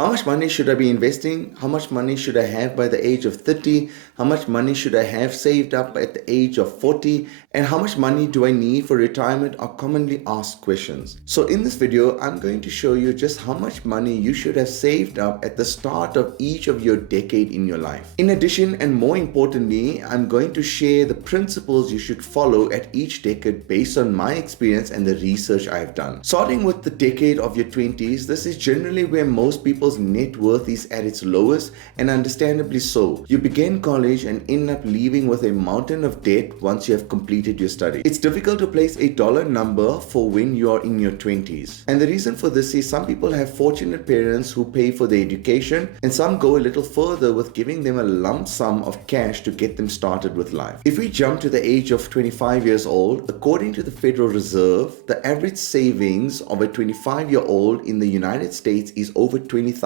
How much money should I be investing? How much money should I have by the age of 30? How much money should I have saved up at the age of 40? And how much money do I need for retirement are commonly asked questions. So in this video, I'm going to show you just how much money you should have saved up at the start of each of your decade in your life. In addition, and more importantly, I'm going to share the principles you should follow at each decade based on my experience and the research I've done. Starting with the decade of your 20s, this is generally where most people's net worth is at its lowest, and understandably so. You begin college and end up leaving with a mountain of debt once you have completed your study. It's difficult to place a dollar number for when you are in your 20s. And the reason for this is some people have fortunate parents who pay for their education, and some go a little further with giving them a lump sum of cash to get them started with life. If we jump to the age of 25 years old, according to the Federal Reserve, the average savings of a 25-year-old in the United States is over $20,000.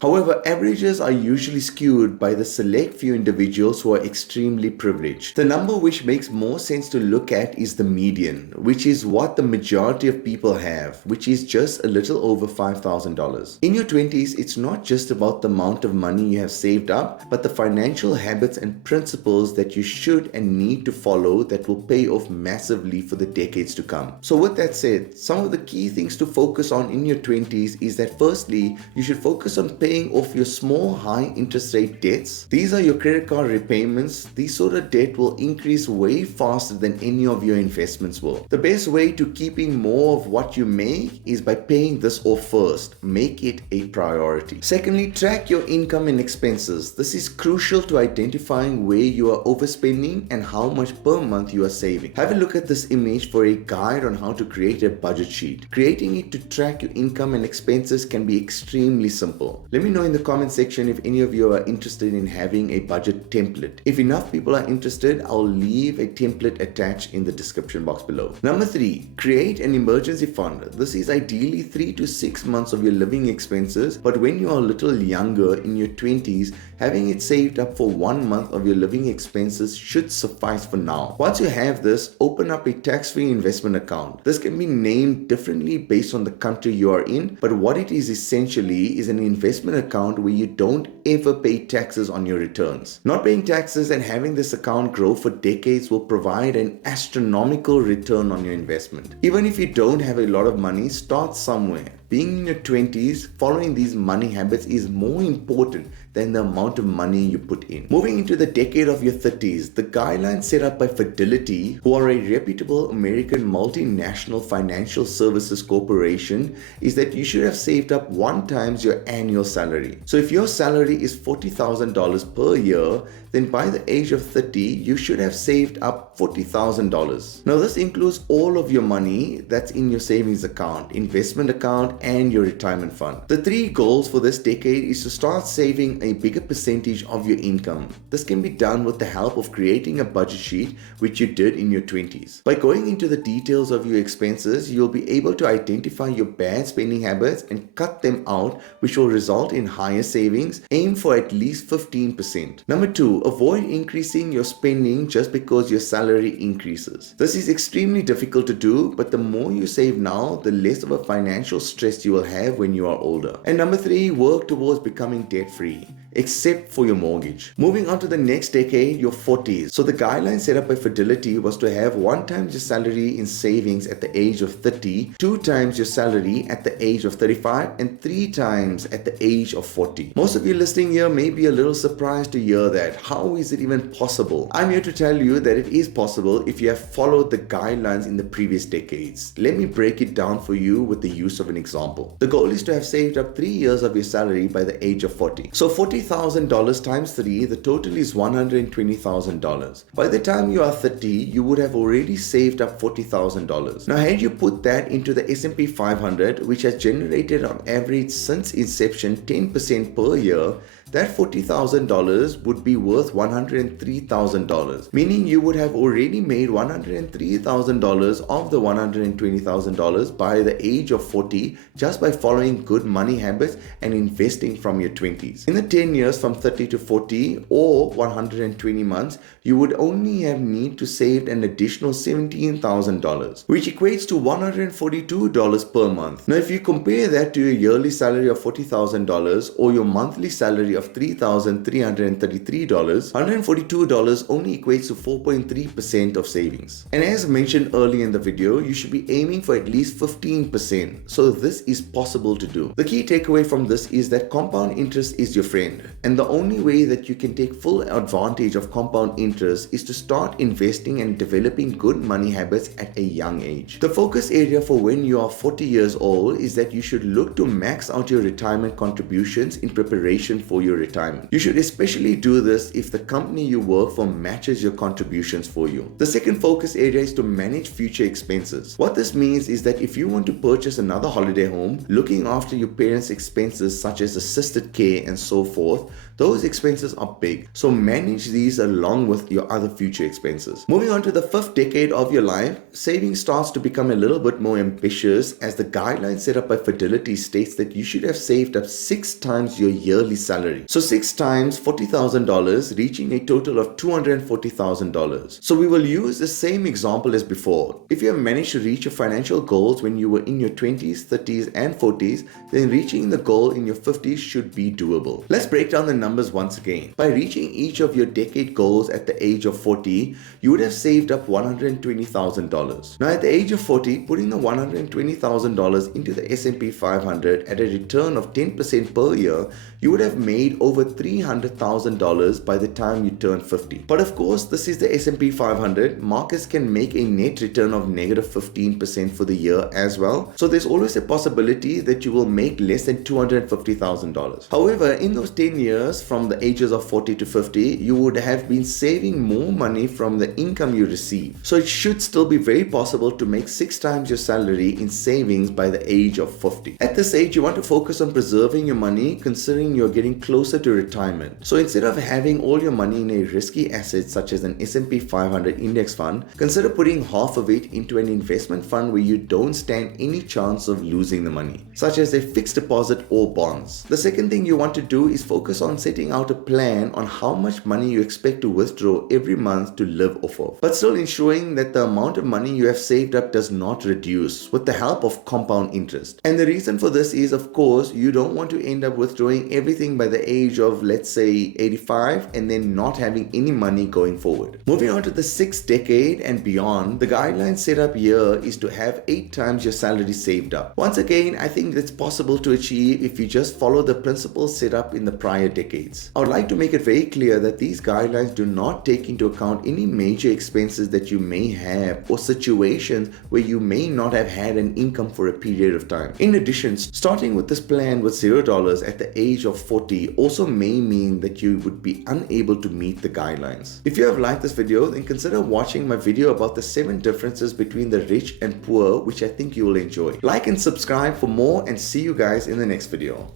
However, averages are usually skewed by the select few individuals who are extremely privileged. The number which makes more sense to look at is the median, which is what the majority of people have, which is just a little over $5,000. In your 20s, it's not just about the amount of money you have saved up, but the financial habits and principles that you should and need to follow that will pay off massively for the decades to come. So with that said, some of the key things to focus on in your 20s is that firstly, you should focus on paying off your small high interest rate debts. These are your credit card repayments. These sort of debt will increase way faster than any of your investments will. The best way to keeping more of what you make is by paying this off first. Make it a priority. Secondly, track your income and expenses. This is crucial to identifying where you are overspending and how much per month you are saving. Have a look at this image for a guide on how to create a budget sheet. Creating it to track your income and expenses can be extremely simple. Let me know in the comment section if any of you are interested in having a budget template. If enough people are interested, I'll leave a template attached in the description box below. Number 3, create an emergency fund. This is ideally 3 to 6 months of your living expenses, but when you are a little younger in your 20s, having it saved up for 1 month of your living expenses should suffice for now. Once you have this, open up a tax-free investment account. This can be named differently based on the country you are in, but what it is essentially is an investment account where you don't ever pay taxes on your returns. Not paying taxes and having this account grow for decades will provide an astronomical return on your investment. Even if you don't have a lot of money, start somewhere. Being in your 20s, following these money habits is more important than the amount of money you put in. Moving into the decade of your 30s, the guidelines set up by Fidelity, who are a reputable American multinational financial services corporation, is that you should have saved up 1 times your annual salary. So if your salary is $40,000 per year, then by the age of 30, you should have saved up $40,000. Now this includes all of your money that's in your savings account, investment account, and your retirement fund. The 3 goals for this decade is to start saving a bigger percentage of your income. This can be done with the help of creating a budget sheet, which you did in your 20s. By going into the details of your expenses, you'll be able to identify your bad spending habits and cut them out, which will result in higher savings. Aim for at least 15%. Number 2, avoid increasing your spending just because your salary increases. This is extremely difficult to do, but the more you save now, the less of a financial stress you will have when you are older. And number 3, work towards becoming debt-free, except for your mortgage. Moving on to the next decade, your 40s. So the guideline set up by Fidelity was to have 1 times your salary in savings at the age of 30, 2 times your salary at the age of 35, and 3 times at the age of 40. Most of you listening here may be a little surprised to hear that. How is it even possible? I'm here to tell you that it is possible if you have followed the guidelines in the previous decades. Let me break it down for you with the use of an example. The goal is to have saved up 3 years of your salary by the age of 40. So $40,000 times 3, the total is $120,000. By the time you are 30, you would have already saved up $40,000. Now, had you put that into the S&P 500, which has generated on average since inception 10% per year, that $40,000 would be worth $103,000, meaning you would have already made $103,000 of the $120,000 by the age of 40 just by following good money habits and investing from your 20s. In the 10 years from 30 to 40 or 120 months, you would only have need to save an additional $17,000, which equates to $142 per month. Now, if you compare that to your yearly salary of $40,000 or your monthly salary of $3,333, $142 only equates to 4.3% of savings. And as mentioned earlier in the video, you should be aiming for at least 15%. So this is possible to do. The key takeaway from this is that compound interest is your friend. And the only way that you can take full advantage of compound interest is to start investing and developing good money habits at a young age. The focus area for when you are 40 years old is that you should look to max out your retirement contributions in preparation for your retirement. You should especially do this if the company you work for matches your contributions for you. The second focus area is to manage future expenses. What this means is that if you want to purchase another holiday home, looking after your parents' expenses such as assisted care and so forth, those expenses are big. So manage these along with your other future expenses. Moving on to the fifth decade of your life, saving starts to become a little bit more ambitious as the guideline set up by Fidelity states that you should have saved up 6 times your yearly salary. So 6 times $40,000, reaching a total of $240,000. So we will use the same example as before. If you have managed to reach your financial goals when you were in your 20s, 30s and 40s, then reaching the goal in your 50s should be doable. Let's break down the numbers once again. By reaching each of your decade goals at the age of 40, you would have saved up $120,000. Now at the age of 40, putting the $120,000 into the S&P 500 at a return of 10% per year, you would have made over $300,000 by the time you turn 50. But of course, this is the S&P 500. Markets can make a net return of negative 15% for the year as well. So there's always a possibility that you will make less than $250,000. However, in those 10 years from the ages of 40 to 50, you would have been saving more money from the income you receive. So it should still be very possible to make 6 times your salary in savings by the age of 50. At this age, you want to focus on preserving your money considering you're getting closer to retirement. So instead of having all your money in a risky asset such as an S&P 500 index fund, consider putting half of it into an investment fund where you don't stand any chance of losing the money, such as a fixed deposit or bonds. The second thing you want to do is focus on setting out a plan on how much money you expect to withdraw every month to live off of, but still ensuring that the amount of money you have saved up does not reduce with the help of compound interest. And the reason for this is, of course, you don't want to end up withdrawing everything by the age of, let's say, 85 and then not having any money going forward. Moving on to the 6th decade and beyond, the guideline set up here is to have 8 times your salary saved up. Once again, I think that's possible to achieve if you just follow the principles set up in the prior decades. I would like to make it very clear that these guidelines do not take into account any major expenses that you may have or situations where you may not have had an income for a period of time. In addition, starting with this plan with $0 at the age of 40 also may mean that you would be unable to meet the guidelines. If you have liked this video, then consider watching my video about the 7 differences between the rich and poor, which I think you will enjoy. Like and subscribe for more, and see you guys in the next video.